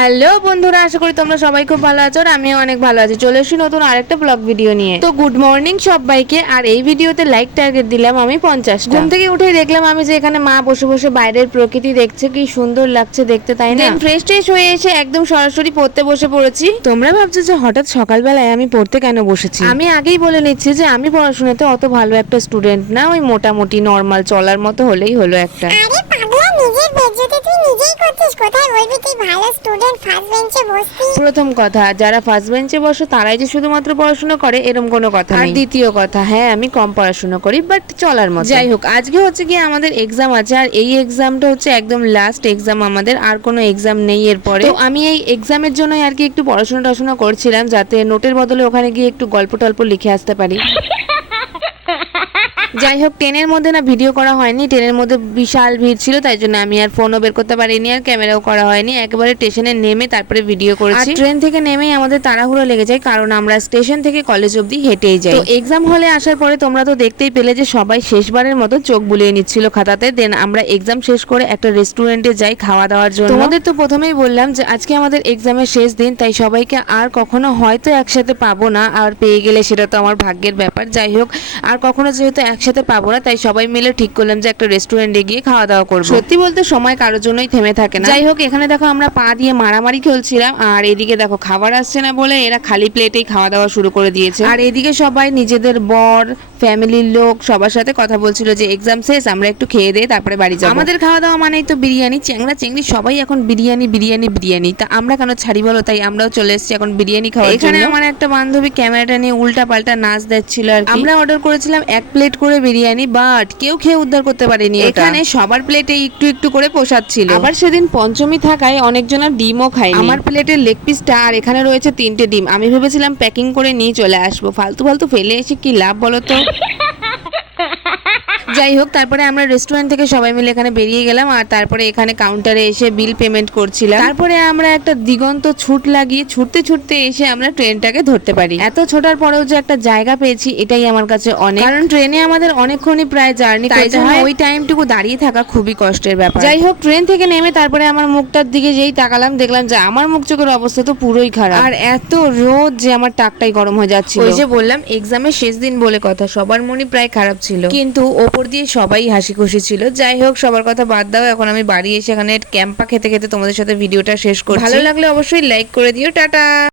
Hello বন্ধুরা, আশা করি তোমরা সবাই খুব ভালো আছো আর আমিও অনেক ভালো আছি। চলে এসেছি নতুন আরেকটা ব্লগ ভিডিও নিয়ে। তো গুড মর্নিং সবাইকে। আর এই ভিডিওতে লাইক টার্গেট দিলাম আমি 50। ঘুম থেকে উঠে দেখলাম আমি যে এখানে মা বসে বসে বাইরের প্রকৃতি দেখছে, কি সুন্দর লাগছে দেখতে, তাই না? ফ্রেশ ট্রেশ হয়ে এসে একদম সরাসরি পড়তে বসে পড়েছি। তোমরা ভাবছো যে হঠাৎ সকালবেলায় আমি পড়তে কেন বসেছি? আমি আগেই বলে নিচ্ছি যে আমি পড়াশোনাতে অত ভালো একটা স্টুডেন্ট না, ওই মোটামুটি নর্মাল চলার মতো হলেই হলো একটা। আরে পাগলা, নিজের বেজ্জতি তুই নিজেই করছিস। কোথায় বলবি তুই ভালো স্টুডেন্ট, ফার্স্ট বেঞ্চে বসতি? প্রথম কথা, যারা ফার্স্ট বেঞ্চে বসে তারাই যে শুধুমাত্র পড়াশোনা করে এরকম কোনো কথা নেই। আর দ্বিতীয় কথা, হ্যাঁ আমি কম পড়াশোনা করি বাট চলার মতো। যাই হোক, আজকে হচ্ছে কি আমাদের এক্সাম আছে, আর এই এক্সামটা হচ্ছে একদম লাস্ট এক্সাম আমাদের, আর কোনো এক্সাম নেই এরপরে। তো আমি এই এক্সামের জন্য আর কি একটু পড়াশোনা করছিলাম, যাতে নোটের বদলে ওখানে গিয়ে একটু গল্প টল্প লিখে আসতে পারি। যাই হোক, ট্রেনের মধ্যে না ভিডিও করা হয়নি, ট্রেনের মধ্যে বিশাল ভিড় ছিল, তাই জন্য আমি আর ফোনও বের করতে পারিনি আর ক্যামেরাও করা হয়নি। একেবারে স্টেশনে নেমে তারপরে ভিডিও করেছি। ট্রেন থেকে নেমেই আমাদের তাড়াহুড়ো লেগে যায়, কারণ আমরা স্টেশন থেকে কলেজ অবধি হেঁটেই যাই। তো এক্সাম হলে আসার পরে তোমরা তো দেখতেই পেলে যে সবাই শেষবারের মতো চোখ বুলিয়ে নিচ্ছিল খাতাতে। দেন আমরা এক্সাম শেষ করে একটা রেস্টুরেন্টে যাই খাওয়া দাওয়ার জন্য। তোমাদের তো প্রথমেই বললাম যে আজকে আমাদের এক্সামের শেষ দিন, তাই সবাইকে আর কখনো হয়তো একসাথে পাবো না, আর পেয়ে গেলে সেটা তো আমার ভাগ্যের ব্যাপার। যাই হোক, আর কখনো যেহেতু একসাথে পাবো না, তাই সবাই মিলে ঠিক করলাম যে একটা রেস্টুরেন্টে গিয়ে খাওয়া দাওয়া করবো। সত্যি বলতে সময় কারোর জন্যই থেমে থাকে না। যাই হোক, এখানে দেখো আমরা পা দিয়ে মারামারি খেলছিলাম, আর এদিকে দেখো খাবার আসছে না বলে এরা খালি প্লেটেই খাওয়া দাওয়া শুরু করে দিয়েছে। আর এদিকে সবাই নিজেদের বর, ফ্যামিলির লোক সবার সাথে কথা বলছিল যে এক্সাম শেষ, আমরা একটু খেয়ে দিয়ে তারপরে বাড়ি যাবো। আমাদের খাওয়া দাওয়া মানেই তো বিরিয়ানি, চ্যাংড়া চেংড়ি সবাই এখন বিরিয়ানি বিরিয়ানি বিরিয়ানি। তা আমরা কেন ছাড়ি বলো, তাই আমরাও চলে এসেছি এখন বিরিয়ানি খাওয়ার জন্য। এখানে আমার একটা বান্ধবী ক্যামেরাটা নিয়ে উল্টা পাল্টা নাচ দিচ্ছিল আর আমরা অর্ডার করেছিলাম 1 প্লেট করে বিরিয়ানি, বাট কেউ খেয়ে উদ্ধার করতে পারেনি। এখানে সবার প্লেটে একটু একটু করে পোষাচ্ছিল। আবার সেদিন পঞ্চমী থাকায় অনেকজনের ডিমও খায়। আমার প্লেটের লেগ পিসটা আর এখানে রয়েছে 3টে ডিম। আমি ভেবেছিলাম প্যাকিং করে নিয়ে চলে আসবো, ফালতু ফালতু ফেলে এসে কি লাভ বলো তো। যাই হোক, তারপরে আমরা রেস্টুরেন্ট থেকে সবাই মিলে এখানে বেরিয়ে গেলাম, আর তারপরে এখানে কাউন্টারে এসে বিল পেমেন্ট করছিলাম। তারপরে আমরা একটা দিগন্ত ছুট লাগিয়ে ছুটতে ছুটতে এসে আমরা ট্রেনটাকে ধরতে পারি। এত ছোটার পরেও যে একটা জায়গা পেয়েছি এটাই আমার কাছে অনেক, কারণ ট্রেনে আমাদের অনেকক্ষণই প্রায় জার্নি করতে হয়, ওই টাইমটুকু দাঁড়িয়ে থাকা খুবই কষ্টের ব্যাপার। যাই হোক, ট্রেন থেকে নেমে তারপরে আমার মুখটার দিকে যেই তাকালাম, দেখলাম যে আমার মুখ চোখের অবস্থা তো পুরোই খারাপ, আর এত রোদ যে আমার টাকটাই গরম হয়ে যাচ্ছিল। ওই যে বললাম এক্সামের শেষ দিন বলে কথা, সবার মনই প্রায় খারাপ ছিল, কিন্তু ওপর দিয়ে সবাই হাসি খুশি ছিল। যাই হোক, সবার কথা বাদ দাও, এখন আমি বাড়ি এসে এখানে ক্যাম্পা খেতে খেতে তোমাদের সাথে ভিডিওটা শেষ করছি। ভালো লাগলে অবশ্যই লাইক করে দিও। টাটা।